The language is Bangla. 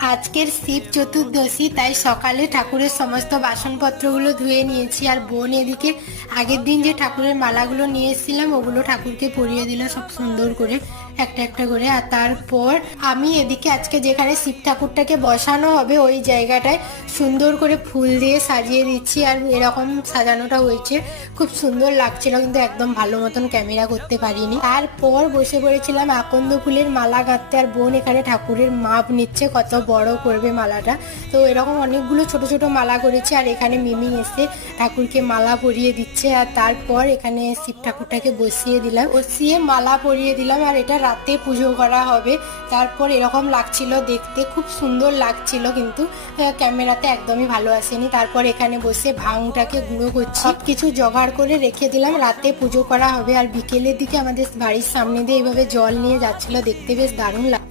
আজকের শিব চতুর্দশী, তাই সকালে ঠাকুরের সমস্ত বাসনপত্রগুলো ধুয়ে নিয়েছি। আর বোন এদিকে আগের দিন যে ঠাকুরের মালাগুলো নিয়ে এসেছিলাম ওগুলো ঠাকুরকে পরিয়ে দিল সব সুন্দর করে একটা একটা করে। আর তারপর আমি এদিকে আজকে যেখানে শিব ঠাকুরটাকে বসানো হবে ওই জায়গাটায় সুন্দর করে ফুল দিয়ে সাজিয়ে দিচ্ছি। আর এরকম সাজানোটা হয়েছে, খুব সুন্দর লাগছিল, কিন্তু একদম ভালো মতন ক্যামেরা করতে পারিনি। তারপর বসে পড়েছিলাম আকন্দ ফুলের মালা গাঁথতে। আর বোন এখানে ঠাকুরের মাপ নিচ্ছে কত বড় করবে মালাটা। তো এরকম অনেকগুলো ছোট ছোট মালা করেছে। আর এখানে মিমি এসে ঠাকুরকে মালা পরিয়ে দিচ্ছে। আর তারপর এখানে শিব ঠাকুরটাকে বসিয়ে মালা পরিয়ে দিলাম। আর এটা রাতে পুজো করা হবে। তারপর এরকম লাগছিল দেখতে, খুব সুন্দর লাগছিল, কিন্তু ক্যামেরাতে একদমই ভালো আসেনি। তারপর এখানে বসে ভাঙটাকে গুঁড়ো করছি, সব কিছু জোগাড় করে রেখে দিলাম, রাতে পুজো করা হবে। আর বিকেলের দিকে আমাদের বাড়ির সামনে দিয়ে এইভাবে জল নিয়ে যাচ্ছিল, দেখতে বেশ দারুণ লাগছে।